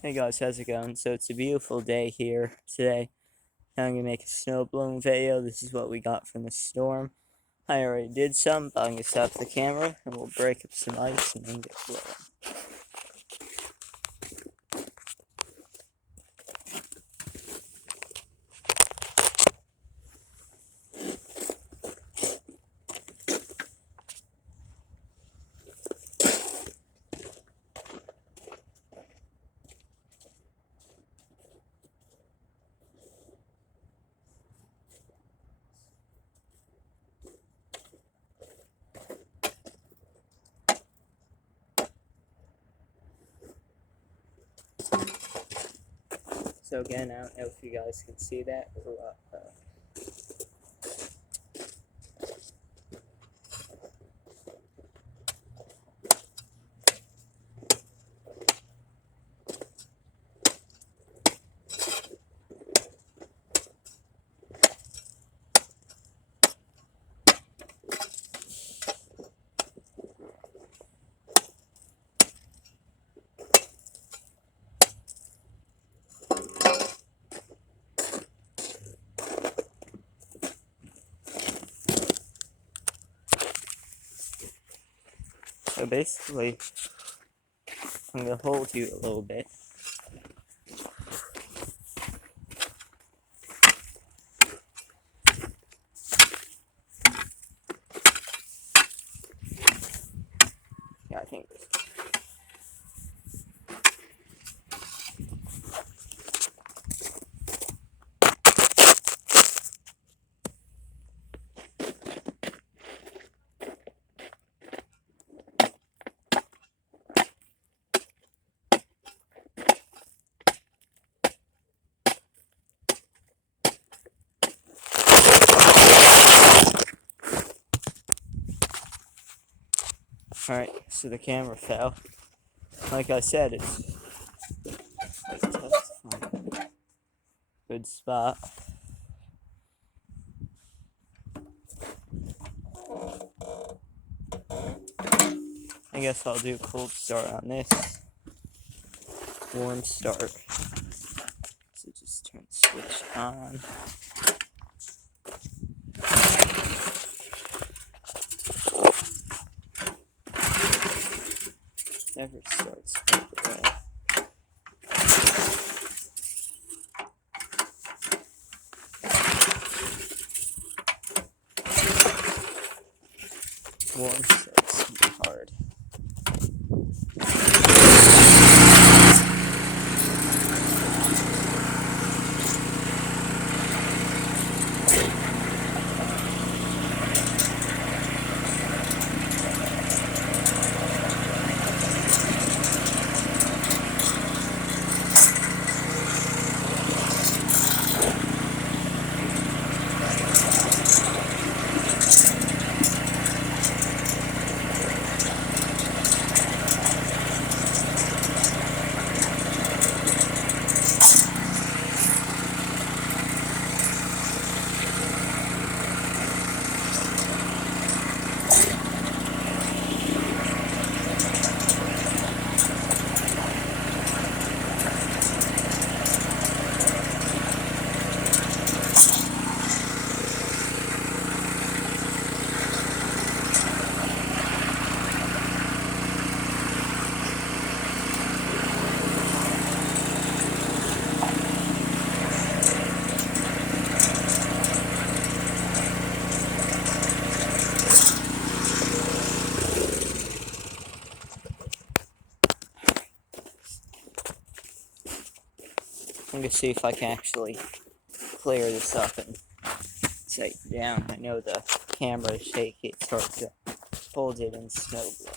Hey guys, how's it going? So it's a beautiful day here today. I'm gonna make a snowblowing video. This is what we got from the storm. I already did some, but I'm gonna stop the camera and we'll break up some ice and then get blowing. So again, I don't know if you guys can see that or what. So basically, I'm gonna hold you a little bit. Yeah, I think. Alright, so the camera fell. Like I said, it's a good spot. I guess I'll do a cold start on this. Warm start. So just turn the switch on. Never starts right away. Warm starts hard. I'm gonna see if I can actually clear this up and set it down. I know the camera is shaky, it's hard to hold it in snow blow.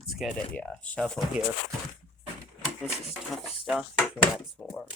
Let's get a shovel here. This is tough stuff for that swarm.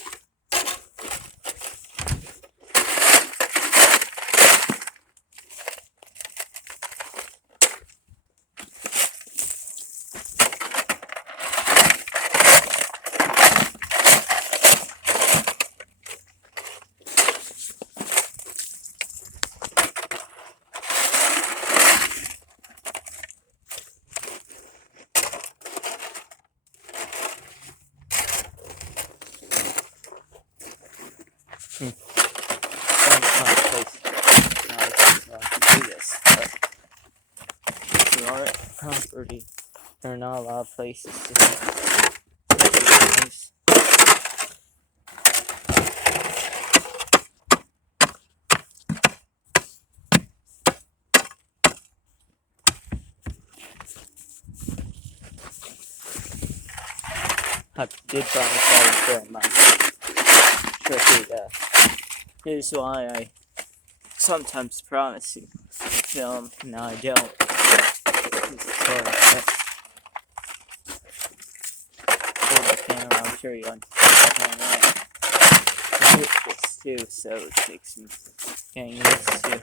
Property. There are not a lot of places to things. I did promise I would share my tricky. Here's why I sometimes promise you film, now I don't. Hold the camera, I'm sure you understand that. I hit this too, so it takes some getting used to.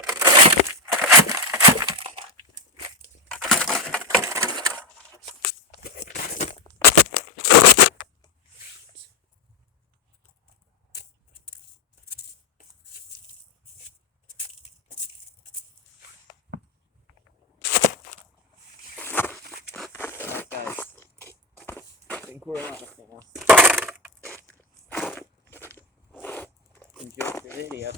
Alright guys, I think we're on it now. Enjoy the video.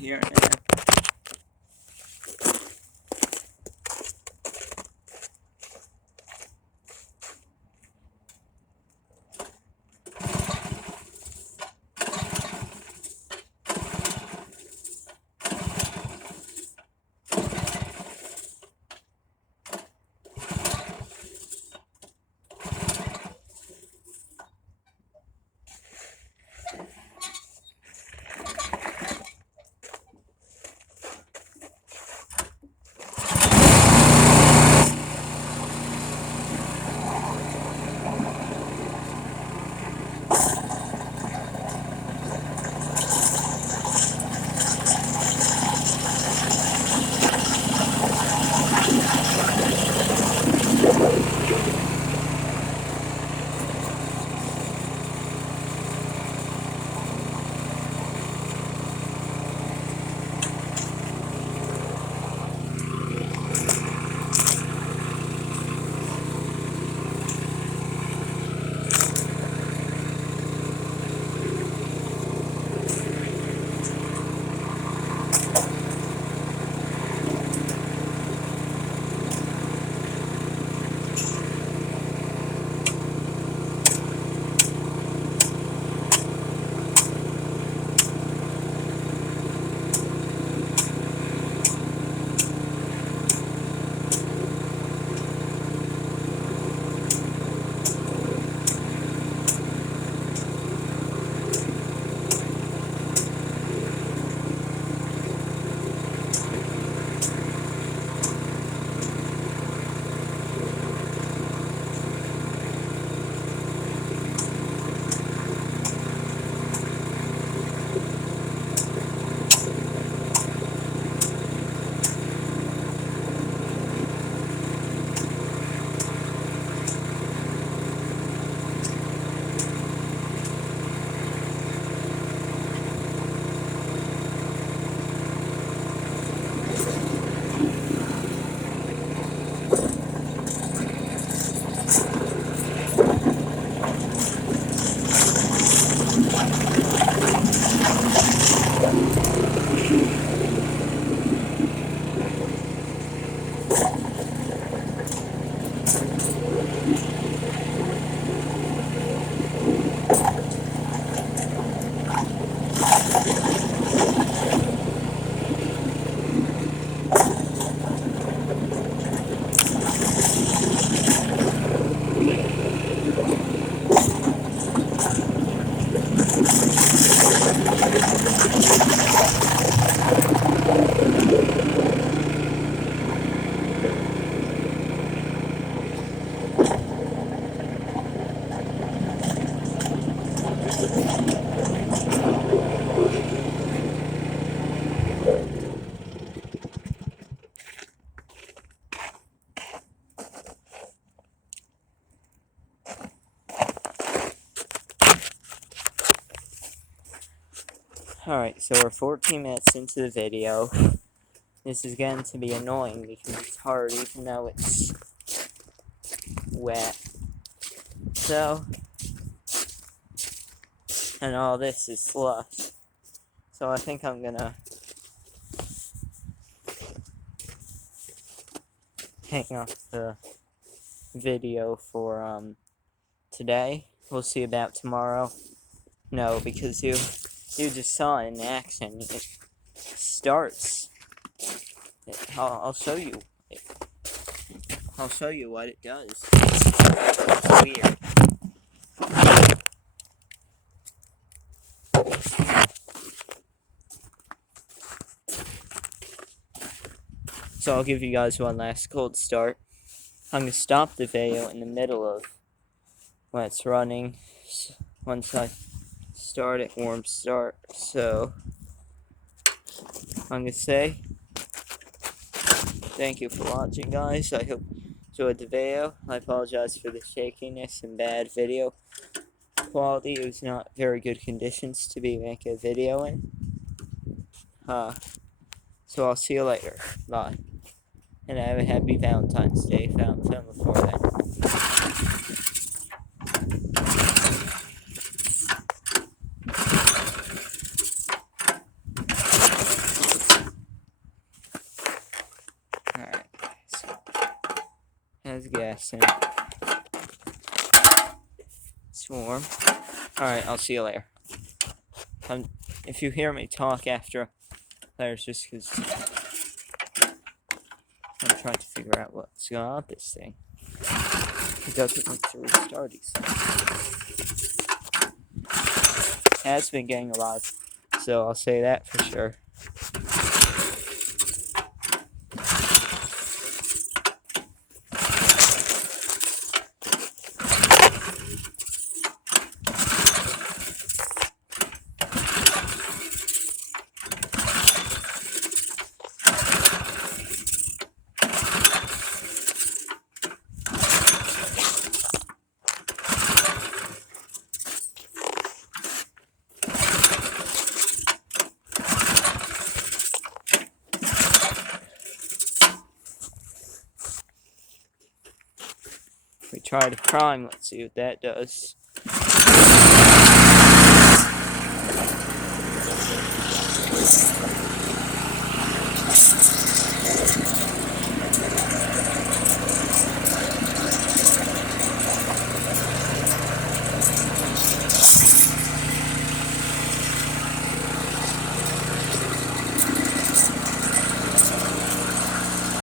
here in a minute. Alright, so we're 14 minutes into the video. This is going to be annoying because it's hard even though it's wet. So, and all this is slush. So I think I'm gonna hang up the video for today. We'll see about tomorrow. No, because you just saw it in action. It starts. I'll show you. I'll show you what it does. It's weird. So I'll give you guys one last cold start. I'm going to stop the video in the middle of when it's running. Once I start it, warm start. So I'm going to say thank you for watching, guys. I hope you enjoyed the video. I apologize for the shakiness and bad video quality. It was not very good conditions to be making a video in. So I'll see you later. Bye. And have a happy Valentine's Day if I don't film before then. has gas in it. It's warm. Alright, I'll see you later. If you hear me talk after, that's just because I'm trying to figure out what's going on with this thing. It doesn't want to restart these things. It has been getting a lot, so I'll say that for sure. We try to prime, let's see what that does.